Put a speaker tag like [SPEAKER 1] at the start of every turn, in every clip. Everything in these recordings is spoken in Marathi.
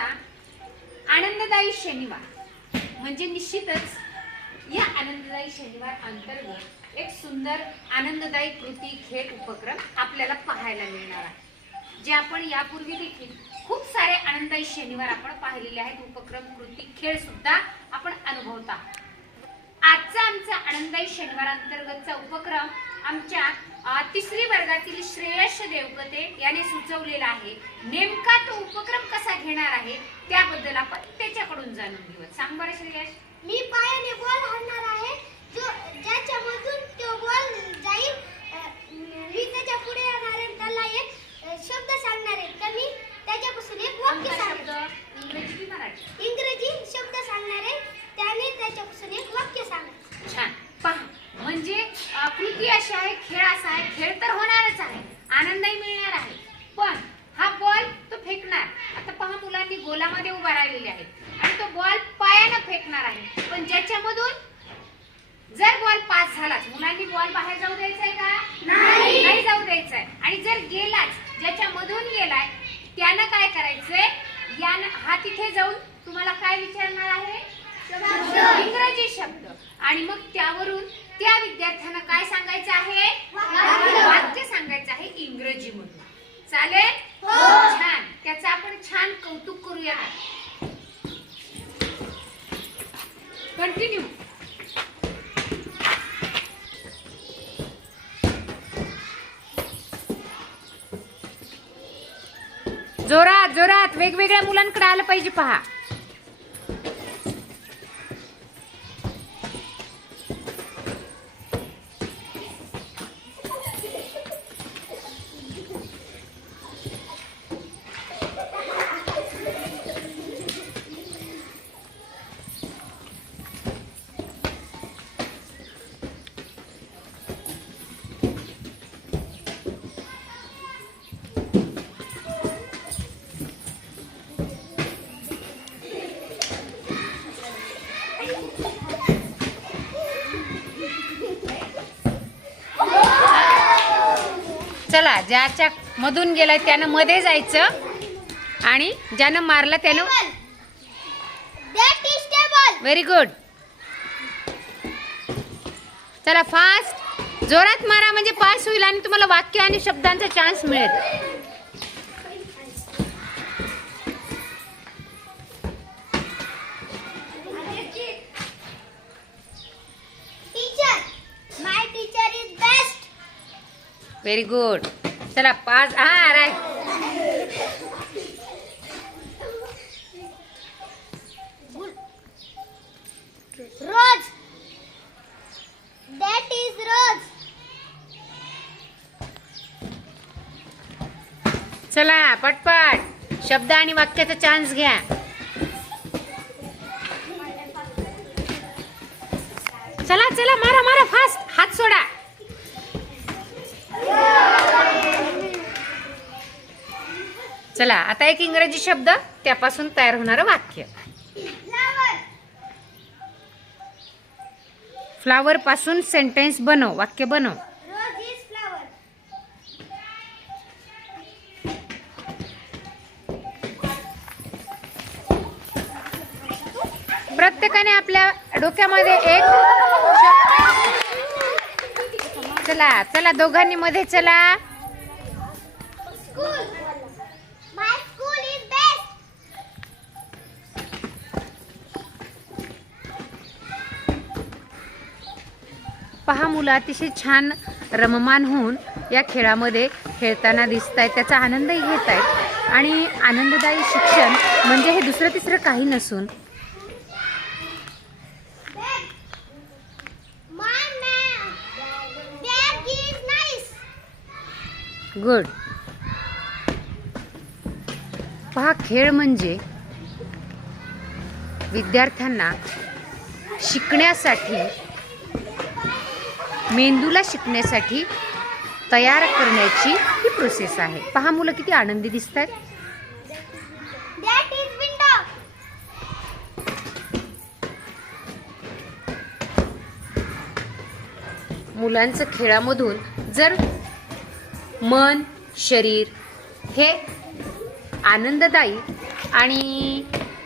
[SPEAKER 1] आजचा आनंददायी शनिवार. म्हणजे निश्चितच या आनंददायी शनिवार अंतर्गत एक सुंदर आनंददायी कृती खेळ उपक्रम आपल्याला पाहायला मिळणार आहे. जे आपण यापूर्वी देखील खूप सारे आनंददायी शनिवार आपण पाहिलेले आहेत. उपक्रम कृती खेळ सुद्धा आपण अनुभवता आजचा आमचा आनंददायी शनिवार अंतर्गतचा उपक्रम आमच्या तिसरी वर्गातील श्रेयश देवकते याने सुचवलेला आहे नेमका तो उपक्रम कसा घेणार आहे त्याबद्दल आपण त्याच्याकडून जाणून घेऊ. सांग बरं श्रेयश
[SPEAKER 2] मी पायाने बॉल हाणणार आहे. जो ज्याच्यामधून तो बॉल जाईल मी त्याच्या पुढे येणार आहे त्याला एक अ, शब्द सांगणार आहे तर मी त्याच्यापासून एक वाक्य
[SPEAKER 1] कोणता शब्द
[SPEAKER 2] सांगणार
[SPEAKER 1] इंग्रजी की मराठी
[SPEAKER 2] इंग्रजी शब्द सांगणार आहे त्याने त्याच्यापासून एक वाक्य सांगायचं
[SPEAKER 1] छान पहा म्हणजे अ, कृती अशी आहे खेळ असा आहे खेळ तर होणारच आहे आनंदही मिळणार आहे पण हा बॉल तो फेकणार आता पहा मुलांनी गोलामध्ये उभा राहिलेले आहेत आणि तो बॉल पायानं फेकणार आहे पण ज्याच्यामधून जर बॉल पास झालाच मुलांनी बॉल बाहेर जाऊ द्यायचा आहे का
[SPEAKER 2] नाही.
[SPEAKER 1] नाही जाऊ द्यायचा आहे आणि गेलाच ज्याच्यामधून गेलाय त्यानं काय करायचंय? यानं हा तिथे जाऊन तुम्हाला काय विचारणार आहे? इंग्रजी शब्द. आणि मग त्यावरून त्या विद्यार्थ्यांना काय सांगायचं आहे?
[SPEAKER 2] वाक्य.
[SPEAKER 1] वाक्य सांगायचं आहे इंग्रजी मधून चालेल
[SPEAKER 2] हो.
[SPEAKER 1] छान त्याचं आपण छान कौतुक करूया कंटिन्यू जोरात जोरात. वेगवेगळ्या मुलांकडे आलं पाहिजे पहा. चला ज्याच्या मधून गेलाय त्यानं मध्ये जायचं. आणि ज्यानं मारलं त्यानं व्हेरी गुड चला फास्ट जोरात मारा म्हणजे पास होईल आणि तुम्हाला वाक्य आणि शब्दांचा चान्स मिळेल. व्हेरी गुड चला पाच हा right
[SPEAKER 2] rose. That is rose.
[SPEAKER 1] चला पटपट. शब्द आणि वाक्याचा चान्स घ्या. चला चला मारा मारा फास्ट हात सोडा चला आता एक इंग्रजी शब्द त्यापासून तयार होणारं वाक्य.
[SPEAKER 2] फ्लावर
[SPEAKER 1] फ्लावर पासून सेंटेन्स बनव वाक्य बनव. प्रत्येकाने आपल्या डोक्यामध्ये एक चला चला दोघांनी मध्ये चला. पहा मुलं अतिशय छान रममान होऊन या खेळामध्ये खेळताना दिसत आहेत त्याचा आनंदही घेत आहेत आणि आनंददायी शिक्षण म्हणजे हे दुसरं तिसरं काही नसून. गुड पहा खेळ म्हणजे विद्यार्थ्यांना शिकण्यासाठी मेंदूला शिकण्यासाठी तयार करण्याची ही प्रोसेस आहे पहा मुलं किती आनंदी दिसत आहेत. मुलांचं खेळामधून जर मन शरीर हे आनंददायी आणि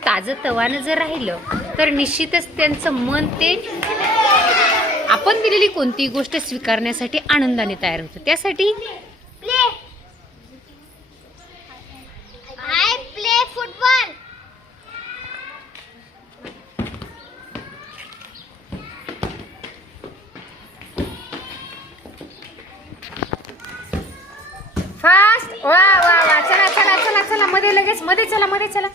[SPEAKER 1] ताजं तवानं जर राहिलं तर निश्चितच त्यांचं मन ते आपण दिलेली कोणतीही गोष्ट स्वीकारण्यासाठी आनंदाने तयार होतं. त्यासाठी
[SPEAKER 2] play. I play football.
[SPEAKER 1] Fast वा वा वा. चला चला चला चला. मध्ये लगेच मध्ये चला मध्ये चला.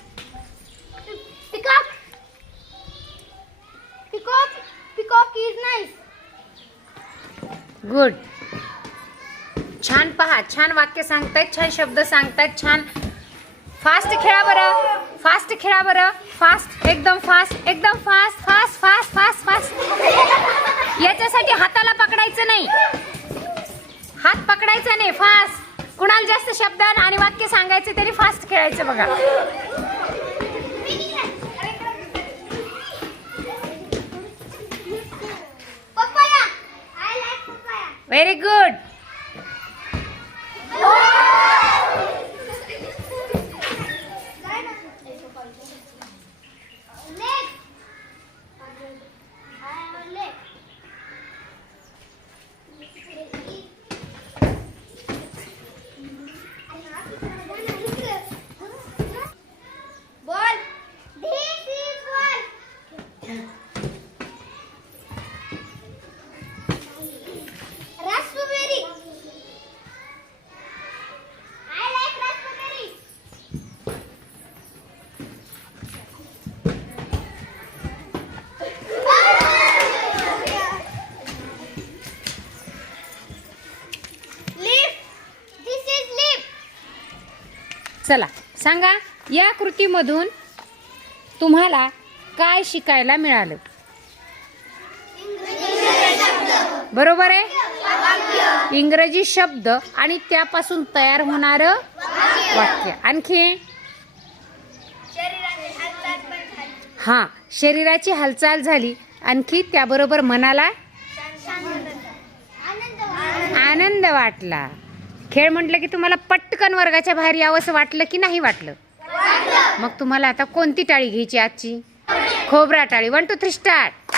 [SPEAKER 1] गुड छान पहा छान वाक्य सांगतायत छान शब्द सांगतायत छान. फास्ट खेळा बरं. फास्ट खेळा बरं. फास्ट एकदम फास्ट एकदम fast fast fast fast fast याच्यासाठी हाताला पकडायचं नाही. हात पकडायचा नाही फास्ट कुणाला जास्त शब्द आणि वाक्य सांगायचे तरी फास्ट खेळायचं बघा.
[SPEAKER 2] Very good. Ball. Ball.
[SPEAKER 1] चला सांगा या कृतीमधून तुम्हाला काय शिकायला मिळालं? बरोबर आहे? इंग्रजी शब्द आणि त्यापासून तयार होणार वाक्य. आणखी? हा शरीराची हालचाल झाली. आणखी त्याबरोबर मनाला
[SPEAKER 2] आनंद वाटला.
[SPEAKER 1] खेळ म्हटलं की तुम्हाला पट पटकन वर्गाच्या बाहेर यावंसं वाटलं की नाही वाटलं? मग तुम्हाला आता कोणती टाळी घ्यायची आजची? खोबरा टाळी. One two three start